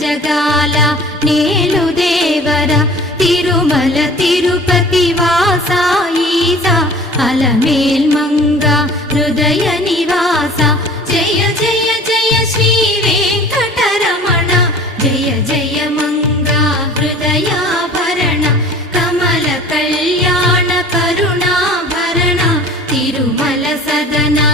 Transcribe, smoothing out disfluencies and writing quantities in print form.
జగాల నేలు దేవర తిరుమల తిరుపతి వాసా ఈసా అలమేల్ మంగ హృదయ నివాస జయ జయ జయ శ్రీ వెంకటరమణ జయ జయ మంగ హృదయాభరణ కమల కళ్యాణ కరుణాభరణ తిరుమల సదనా